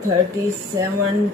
37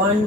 1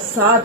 7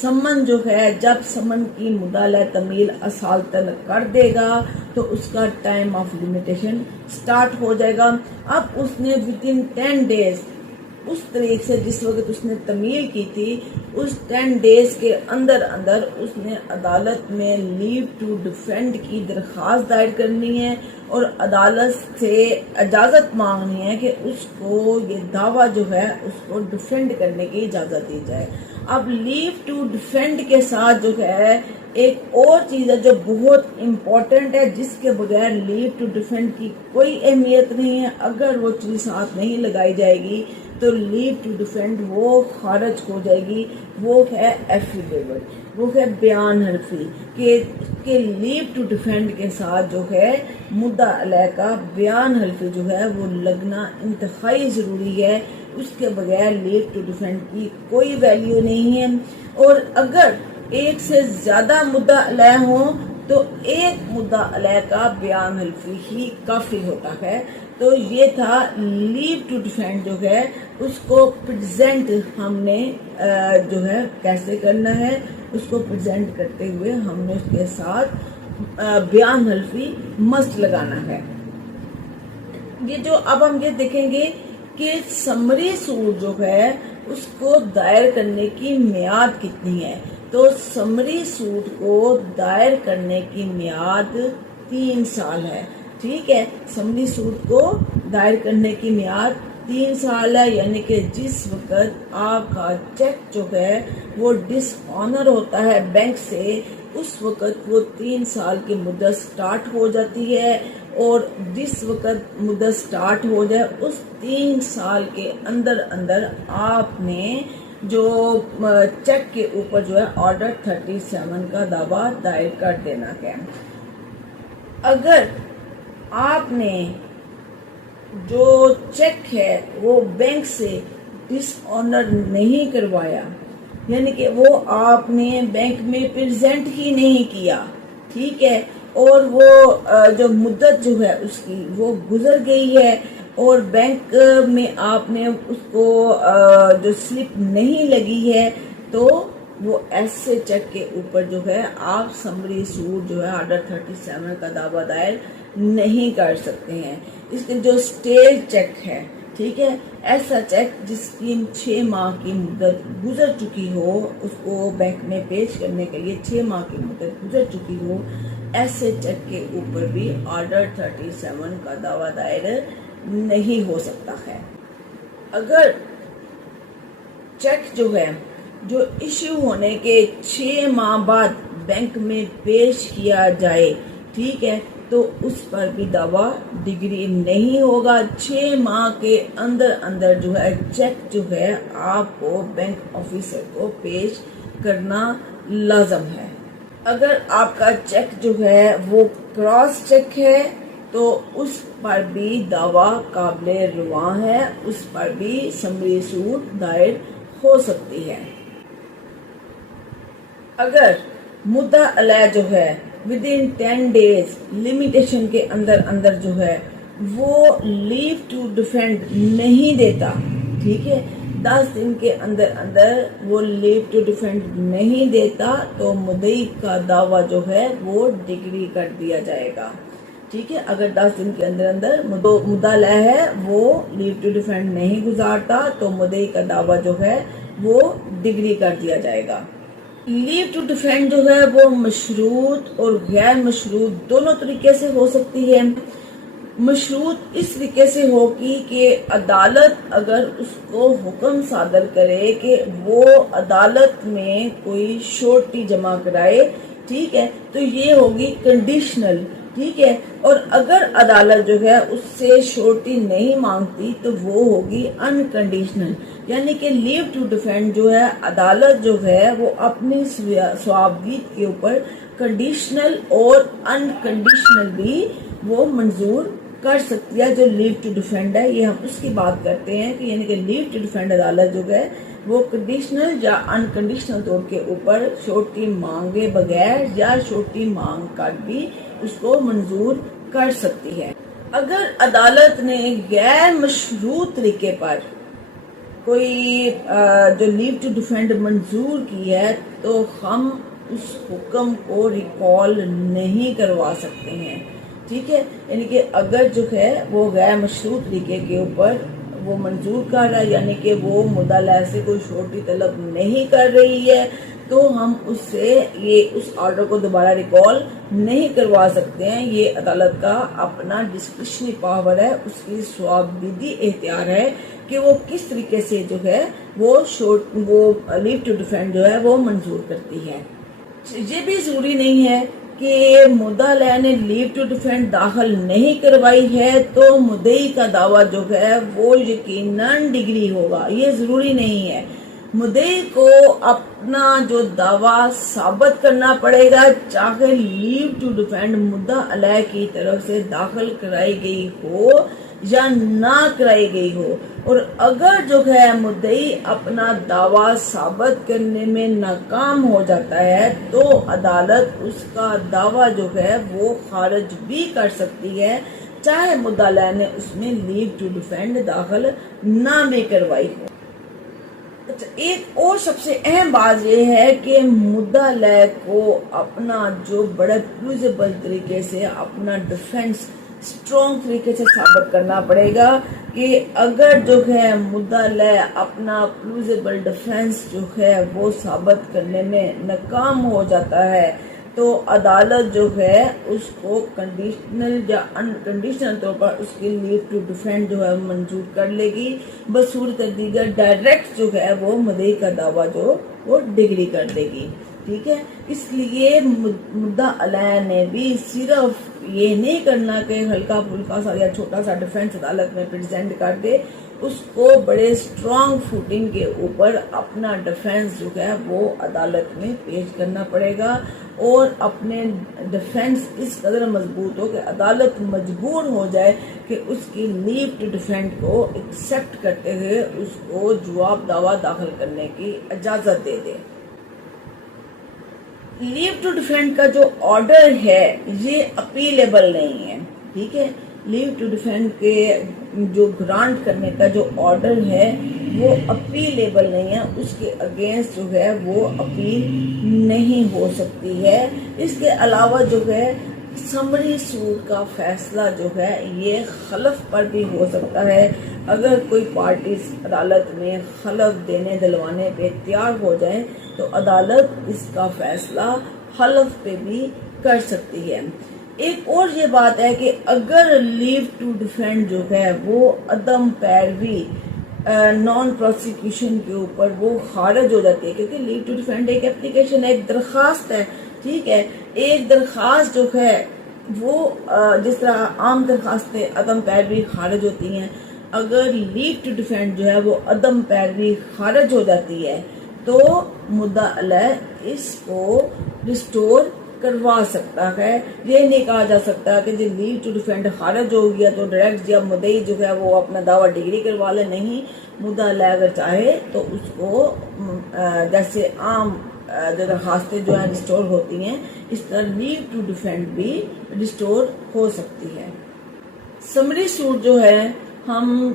سمن جو ہے جب سمن کی مدعا تمیل اصالتاً کر دے گا تو اس کا ٹائم آف لیمیٹیشن سٹارٹ ہو جائے گا. اب اس نے ودن 10 days اس طریقے سے جس وقت اس نے تمیل کی تھی اس 10 days کے اندر اندر اس نے عدالت میں لیو ٹو ڈیفینڈ کی درخواست دائر کرنی ہے اور عدالت سے اجازت مانگنی ہے کہ اس کو یہ دعویٰ جو ہے اس کو ڈیفینڈ کرنے کی اجازت دی جائے. اب لیو ٹو ڈیفینڈ کے ساتھ جو ہے ایک اور چیز ہے جو بہت امپورٹنٹ ہے جس کے بغیر لیو ٹو ڈیفینڈ کی کوئی اہمیت نہیں ہے. اگر وہ چیز ساتھ نہیں لگائی جائے گی تو لیو ٹو ڈیفینڈ وہ خارج ہو جائے گی. وہ ہے ایفیڈیوٹ, وہ ہے بیان حلفی کہ لیو ٹو ڈیفینڈ کے ساتھ جو ہے مدعا علیہ کا بیان حلفی جو ہے وہ لگنا انتہائی ضروری ہے. اس کے بغیر لیو ٹو ڈیفینڈ کی کوئی ویلیو نہیں ہے. اور اگر ایک سے زیادہ مدعا علیہ ہوں تو ایک مدعا علیہ کا بیان حلفی ہی کافی ہوتا ہے. تو یہ تھا لیو ٹو ڈیفینڈ جو ہے اس کو پریزنٹ ہم نے جو ہے کیسے کرنا ہے. اس کو پریزنٹ کرتے ہوئے ہم نے اس کے ساتھ بیان حلفی مسٹ لگانا ہے. یہ جو اب ہم یہ دیکھیں گے کہ سمری سوٹ جو ہے اس کو دائر کرنے کی میعاد کتنی ہے. تو سمری سوٹ کو دائر کرنے کی میعاد 3 سال ہے. ٹھیک ہے, سمری سوٹ کو دائر کرنے کی میعاد 3 سال ہے. یعنی کہ جس وقت آپ کا چیک جو ہے وہ ڈس آنر ہوتا ہے بینک سے اس وقت وہ 3 سال کی مدت سٹارٹ ہو جاتی ہے. اور جس وقت مدت سٹارٹ ہو جائے اس 3 سال کے اندر اندر آپ نے جو چیک کے اوپر جو ہے آرڈر 37 کا دعویٰ دائر کر دینا ہے. اگر آپ نے جو چیک ہے وہ بینک سے ڈس آنر نہیں کروایا, یعنی کہ وہ آپ نے بینک میں پریزنٹ ہی نہیں کیا, ٹھیک ہے, اور وہ جو مدت جو ہے اس کی وہ گزر گئی ہے اور بینک میں آپ نے اس کو جو سلپ نہیں لگی ہے تو وہ ایسے چیک کے اوپر جو ہے آپ سمری سوٹ جو ہے آرڈر 37 کا دعویٰ دائر نہیں کر سکتے ہیں. اس کے جو اسٹیج چیک ہے, ٹھیک ہے, ایسا چیک جس کی 6 ماہ کی مدت گزر چکی ہو, اس کو بینک میں پیش کرنے کے لیے 6 ماہ کی مدت گزر چکی ہو, ایسے چیک کے اوپر بھی آرڈر 37 کا دعویٰ دائر نہیں ہو سکتا ہے. اگر چیک جو ہے جو ایشو ہونے کے 6 ماہ بعد بینک میں پیش کیا جائے, ٹھیک ہے, تو اس پر بھی دعویٰ ڈگری نہیں ہوگا. 6 ماہ کے اندر اندر جو ہے چیک جو ہے آپ کو بینک آفیسر کو پیش کرنا لازم ہے. اگر آپ کا چیک جو ہے وہ کراس چیک ہے تو اس پر بھی دعویٰ قابل رواں ہے, اس پر بھی سمری سوٹ دائر ہو سکتی ہے. اگر مدعا علیہ جو ہے ودن 10 days لمیٹیشن کے اندر اندر جو ہے وہ لیو ٹو ڈیفینڈ نہیں دیتا, ٹھیک ہے, 10 دن کے اندر اندر وہ لیو ٹو ڈیفینڈ نہیں دیتا تو مدعی کا دعویٰ جو ہے وہ ڈگری کر دیا جائے گا. ٹھیک ہے, اگر 10 دن کے اندر اندر مدعا علیہ ہے وہ لیو ٹو ڈیفینڈ نہیں گزارتا تو مدعی کا دعویٰ جو ہے وہ ڈگری کر دیا جائے گا. لیو ٹو ڈیفینڈ جو ہے وہ مشروط اور غیر مشروط دونوں طریقے سے ہو سکتی ہے. مشروط اس طریقے سے ہوگی کہ عدالت اگر اس کو حکم صادر کرے کہ وہ عدالت میں کوئی شورٹی جمع کرائے, ٹھیک ہے, تو یہ ہوگی کنڈیشنل, ٹھیک ہے, اور اگر عدالت جو ہے اس سے شورٹی نہیں مانگتی تو وہ ہوگی انکنڈیشنل. یعنی کہ لیو ٹو ڈیفینڈ جو ہے عدالت جو ہے وہ اپنی صوابدید کے اوپر کنڈیشنل اور انکنڈیشنل بھی وہ منظور کر سکتی ہے. جو لیو ٹو ڈیفینڈ ہے یہ ہم اس کی بات کرتے ہیں کہ یعنی کہ لیو ٹو ڈیفینڈ عدالت جو ہے وہ کنڈیشنل یا انکنڈیشنل طور کے اوپر شورٹی مانگے بغیر یا شورٹی مانگ کر بھی اس کو منظور کر سکتی ہے. اگر عدالت نے غیر مشروط طریقے پر کوئی جو لیو ٹو ڈیفینڈ منظور کی ہے تو ہم اس حکم کو ریکال نہیں کروا سکتے ہیں. ٹھیک ہے، یعنی کہ اگر جو ہے وہ غیر مشروط طریقے کے اوپر وہ منظور کر رہا ہے، یعنی کہ وہ مدعا علیہ سے کوئی شورٹی طلب نہیں کر رہی ہے، تو ہم اس سے اس آرڈر کو دوبارہ ریکال نہیں کروا سکتے ہیں. یہ عدالت کا اپنا ڈسکریشنری پاور ہے، اس کی ثوابدیدی اختیار ہے کہ وہ کس طریقے سے جو ہے وہ لیو ٹو ڈیفینڈ جو ہے وہ منظور کرتی ہے. یہ بھی ضروری نہیں ہے کہ مدعا علیہ نے لیو ٹو ڈیفینڈ داخل نہیں کروائی ہے تو مدعی کا دعویٰ جو ہے وہ یقیناً ڈگری ہوگا. یہ ضروری نہیں ہے. مدعی کو اپنا جو دعویٰ ثابت کرنا پڑے گا، چاہے لیو ٹو ڈیفینڈ مدعا علیہ کی طرف سے داخل کرائی گئی ہو یا نہ کرائی گئی ہو. اور اگر جو ہے مدعی اپنا دعویٰ ثابت کرنے میں ناکام ہو جاتا ہے تو عدالت اس کا دعویٰ جو ہے وہ خارج بھی کر سکتی ہے، چاہے مدعا علیہ نے اس میں لیو ٹو ڈیفینڈ داخل نہ بھی کروائی ہو. ایک اور سب سے اہم بات یہ ہے کہ مدعا علیہ کو اپنا جو بڑے پلوزیبل طریقے سے اپنا ڈیفینس اسٹرانگ طریقے سے ثابت کرنا پڑے گا کہ اگر جو ہے مدعا علیہ اپنا پلوزیبل ڈیفینس جو ہے وہ ثابت کرنے میں ناکام ہو جاتا ہے تو عدالت جو ہے اس کو کنڈیشنل یا انکنڈیشنل طور پر اس کی لیو ٹو ڈیفینڈ جو ہے منظور کر لے گی، بصورت دیگر ڈائریکٹ جو ہے وہ مدعی کا دعویٰ جو وہ ڈگری کر دے گی. ٹھیک ہے، اس لیے مدعا علیہ نے بھی صرف یہ نہیں کرنا کہ ہلکا پھلکا سا یا چھوٹا سا ڈیفینس عدالت میں پریزنٹ کر دے، اس کو بڑے اسٹرانگ فوٹنگ کے اوپر اپنا ڈیفینس جو ہے وہ عدالت میں پیش کرنا پڑے گا اور اپنے ڈیفینس اس قدر مضبوط ہو کہ عدالت مجبور ہو جائے کہ اس کی لیو ٹو ڈیفینڈ کو ایکسیپٹ کرتے ہوئے اس کو جواب دعویٰ داخل کرنے کی اجازت دے دے. لیو ٹو ڈیفینڈ کا جو آرڈر ہے یہ اپیلیبل نہیں ہے. ٹھیک ہے، لیو ٹو ڈیفینڈ کے جو گرانٹ کرنے کا جو آرڈر ہے وہ اپیلیبل نہیں ہے، اس کے اگینسٹ جو ہے وہ اپیل نہیں ہو سکتی ہے. اس کے علاوہ جو ہے سمری سوٹ کا فیصلہ جو ہے یہ خلف پر بھی ہو سکتا ہے. اگر کوئی پارٹی عدالت میں خلف دینے دلوانے پہ تیار ہو جائیں تو عدالت اس کا فیصلہ خلف پہ بھی کر سکتی ہے. ایک اور یہ بات ہے کہ اگر لیو ٹو ڈیفینڈ جو ہے وہ عدم پیروی نان پروسیکیوشن کے اوپر وہ خارج ہو جاتی ہے، کیونکہ لیو ٹو ڈیفینڈ ایک اپلیکیشن ہے، ایک درخواست ہے. ٹھیک ہے، ایک درخواست جو ہے وہ جس طرح عام درخواستیں عدم پیروی خارج ہوتی ہیں، اگر لیو ٹو ڈیفینڈ جو ہے وہ عدم پیروی خارج ہو جاتی ہے تو مدعا علیہ اس کو ریسٹور کروا سکتا ہے. یہ نہیں کہا جا سکتا کہ جو لیو ٹو ڈیفینڈ خارج ہو گیا تو ڈائریکٹ جب مدعی جو ہے وہ اپنا دعویٰ ڈگری کروا لے. نہیں، مدعا علیہ اگر چاہے تو اس کو جیسے عام جو درخواستیں جو ہیں ریسٹور ہوتی ہیں اس طرح لیو ٹو ڈیفینڈ بھی ریسٹور ہو سکتی ہے. سمری سوٹ جو ہے ہم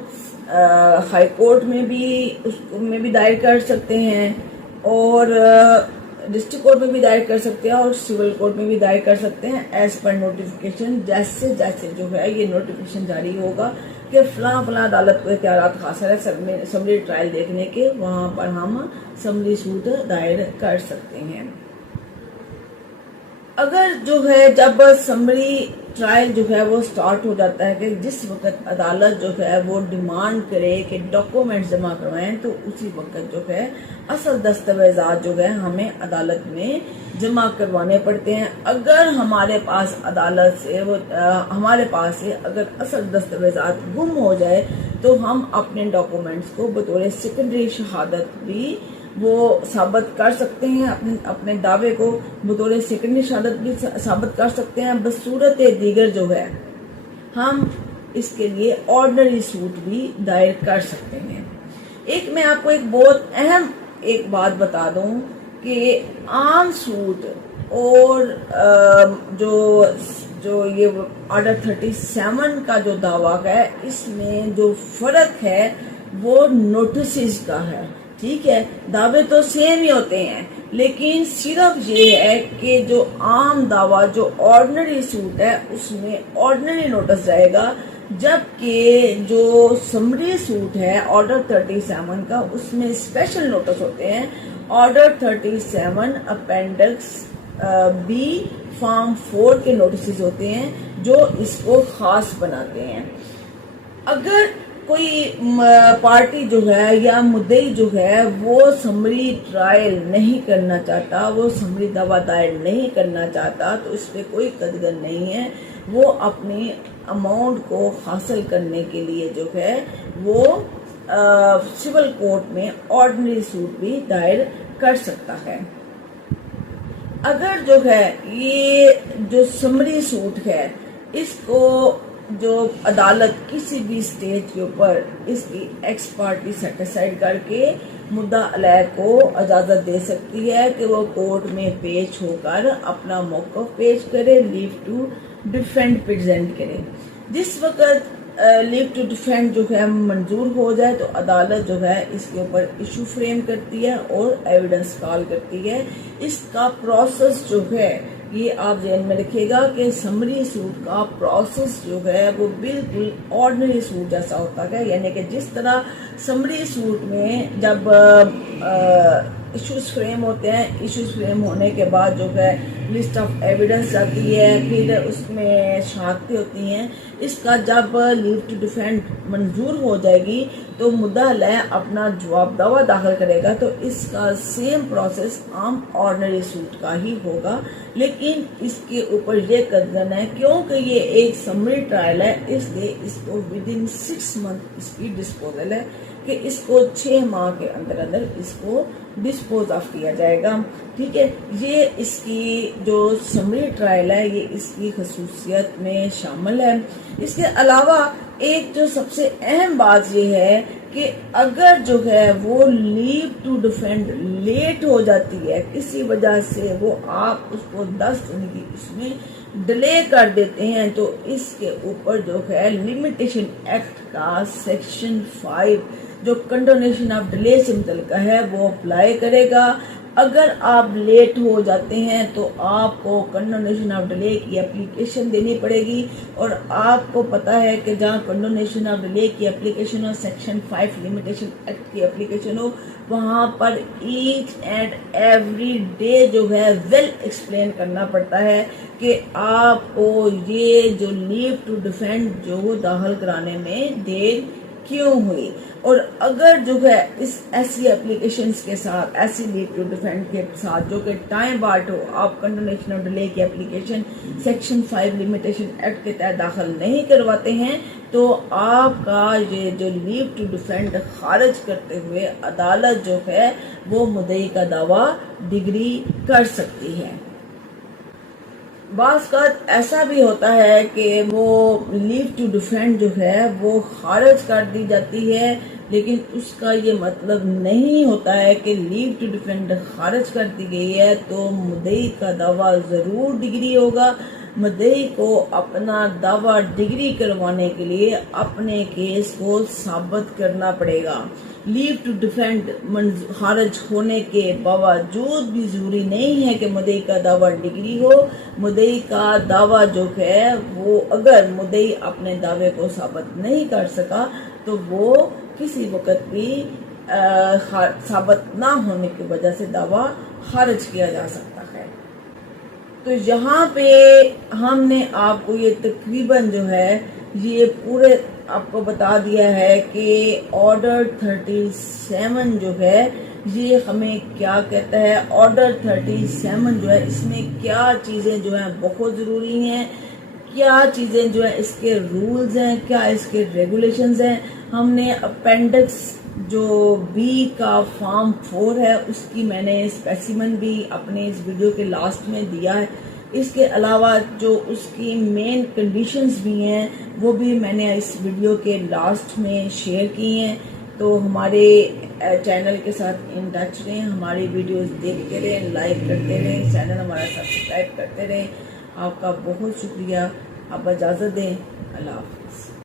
ہائی کورٹ میں بھی دائر کر سکتے ہیں اور ڈسٹرکٹ کورٹ میں بھی دائر کر سکتے ہیں اور سول کورٹ میں بھی دائر کر سکتے ہیں ایز پر نوٹیفیکیشن. جیسے جیسے جو ہے یہ نوٹیفیکیشن جاری ہوگا کہ فلاں عدالت کو اختیارات حاصل ہے سمری ٹرائل دیکھنے کے، وہاں پر ہم سمری سوٹ دائر کر سکتے ہیں. اگر جو ہے جب سمری ٹرائل جو ہے وہ سٹارٹ ہو جاتا ہے کہ جس وقت عدالت جو ہے وہ ڈیمانڈ کرے کہ ڈاکومنٹس جمع کروائیں تو اسی وقت جو ہے اصل دستاویزات جو ہے ہمیں عدالت میں جمع کروانے پڑتے ہیں. اگر ہمارے پاس عدالت سے اگر اصل دستاویزات گم ہو جائے تو ہم اپنے ڈاکومنٹس کو بطور سیکنڈری شہادت بھی وہ ثابت کر سکتے ہیں، اپنے دعوے کو بطور سیکنڈری شہادت بھی ثابت کر سکتے ہیں. بصورت دیگر جو ہے ہم اس کے لیے آرڈنری سوٹ بھی دائر کر سکتے ہیں. میں آپ کو ایک بہت اہم ایک بات بتا دوں کہ عام سوٹ اور جو یہ آرڈر 37 کا جو دعویٰ ہے اس میں جو فرق ہے وہ نوٹسز کا ہے. ٹھیک ہے, دعوے تو سیم ہی ہوتے ہیں, لیکن صرف یہ ہے کہ جو عام دعویٰ جو آرڈنری سوٹ ہے اس میں آرڈنری نوٹس جائے گا, جبکہ جو سمری سوٹ ہے آرڈر 37 کا اس میں اسپیشل نوٹس ہوتے ہیں. آرڈر 37 اپینڈکس بی فارم 4 کے نوٹسز ہوتے ہیں جو اس کو خاص بناتے ہیں. اگر کوئی پارٹی جو ہے یا مدعی جو ہے وہ سمری ٹرائل نہیں کرنا چاہتا, وہ سمری دعویٰ دائر نہیں کرنا چاہتا, تو اس پہ کوئی قدغن نہیں ہے. وہ اپنی اماؤنٹ کو حاصل کرنے کے لیے جو ہے وہ سول کورٹ میں آرڈنری سوٹ بھی دائر کر سکتا ہے. اگر جو ہے یہ جو سمری سوٹ ہے اس کو جو عدالت کسی بھی سٹیج کے اوپر اس کی ایکس پارٹی سیٹ اسائڈ کر کے مدعا علیہ کو اجازت دے سکتی ہے کہ وہ کورٹ میں پیش ہو کر اپنا موقف پیش کرے, لیو ٹو ڈیفینڈ پریزنٹ کرے. جس وقت لیو ٹو ڈیفینڈ جو ہے منظور ہو جائے تو عدالت جو ہے اس کے اوپر ایشو فریم کرتی ہے اور ایویڈنس کال کرتی ہے. اس کا پروسیس جو ہے یہ آپ ذہن میں رکھیے گا کہ سمری سوٹ کا پروسیس جو ہے وہ بالکل آرڈنری سوٹ جیسا ہوتا ہے. یعنی کہ جس طرح سمری سوٹ میں جب ایشوز فریم ہوتے ہیں, ایشوز فریم ہونے کے بعد جو ہے لسٹ آف ایویڈنس جاتی ہے, پھر اس میں شہادتیں ہوتی ہیں. اس کا جب لیو ٹو ڈیفینڈ منظور ہو جائے گی تو مدعا علیہ اپنا جواب دعویٰ داخل کرے گا, تو اس کا سیم پروسیس عام آرڈنری سوٹ کا ہی ہوگا. لیکن اس کے اوپر یہ قدغن ہے کیونکہ یہ ایک سمری ٹرائل ہے, اس لیے اس کو ودن 6 month اس کی ڈسپوزل ہے کہ اس کو 6 ماہ کے اندر اندر اس کو ڈسپوز آف کیا جائے گا. ٹھیک ہے, یہ اس کی جو سمری ٹرائل ہے یہ اس کی خصوصیت میں شامل ہے. اس کے علاوہ ایک جو سب سے اہم بات یہ ہے کہ اگر جو ہے وہ لیو ٹو ڈیفینڈ لیٹ ہو جاتی ہے کسی وجہ سے, وہ آپ اس کو 10 دن کی اس میں ڈیلے کر دیتے ہیں, تو اس کے اوپر جو ہے لمیٹیشن ایکٹ کا سیکشن 5 جو کنڈونیشن آف ڈیلے سے متعلقہ ہے وہ اپلائی کرے گا. اگر آپ لیٹ ہو جاتے ہیں تو آپ کو کنڈونیشن آف ڈیلے کی اپلیکیشن دینی پڑے گی, اور آپ کو پتا ہے کہ جہاں کنڈونیشن آف ڈیلے کی اپلیکیشن ہو, سیکشن 5 لمیٹیشن ایکٹ کی اپلیکیشن ہو, وہاں پر ایچ اینڈ ایوری ڈے جو ہے ویل ایکسپلین کرنا پڑتا ہے کہ آپ کو یہ جو لیو ٹو ڈیفینڈ جو داخل کرانے میں دیر کیوں ہوئی. اور اگر جو ہے اس ایسی اپلیکیشنز کے ساتھ, ایسی لیو ٹو ڈیفینڈ کے ساتھ جو کہ ٹائم بارٹ ہو, آپ کنڈونیشن آف ڈیلے کی اپلیکیشن سیکشن 5 لمیٹیشن ایکٹ کے تحت داخل نہیں کرواتے ہیں, تو آپ کا یہ جو لیو ٹو ڈیفینڈ خارج کرتے ہوئے عدالت جو ہے وہ مدعی کا دعویٰ ڈگری کر سکتی ہے. بعض اوقات ایسا بھی ہوتا ہے کہ وہ لیو ٹو ڈیفینڈ جو ہے وہ خارج کر دی جاتی ہے, لیکن اس کا یہ مطلب نہیں ہوتا ہے کہ لیو ٹو ڈیفینڈ خارج کر دی گئی ہے تو مدعی کا دعویٰ ضرور ڈگری ہوگا. مدعی کو اپنا دعویٰ ڈگری کروانے کے لیے اپنے کیس کو ثابت کرنا پڑے گا. لیو ٹو ڈیفینڈ خارج ہونے کے باوجود بھی ضروری نہیں ہے کہ مدعی کا دعویٰ ڈگری ہو. مدعی کا دعویٰ جو ہے وہ اگر مدعی اپنے دعوے کو ثابت نہیں کر سکا تو وہ کسی وقت بھی ثابت نہ ہونے کی وجہ سے دعویٰ خارج کیا جا سکتا ہے. تو یہاں پہ ہم نے آپ کو یہ تقریباً جو ہے یہ پورے آپ کو بتا دیا ہے کہ آرڈر 37 جو ہے یہ ہمیں کیا کہتا ہے. آرڈر 37 جو ہے اس میں کیا چیزیں جو ہیں بہت ضروری ہیں, کیا چیزیں جو ہیں اس کے رولز ہیں, کیا اس کے ریگولیشنز ہیں. ہم نے اپینڈکس جو بی کا فارم 4 ہے اس کی میں نے اسپیسیمن بھی اپنے اس ویڈیو کے لاسٹ میں دیا ہے. اس کے علاوہ جو اس کی مین کنڈیشنز بھی ہیں وہ بھی میں نے اس ویڈیو کے لاسٹ میں شیئر کی ہیں. تو ہمارے چینل کے ساتھ ان ٹچ رہیں, ہماری ویڈیوز دیکھتے رہیں, لائک کرتے رہیں, چینل ہمارا سبسکرائب کرتے رہیں. آپ کا بہت شکریہ. آپ اجازت دیں. اللہ حافظ.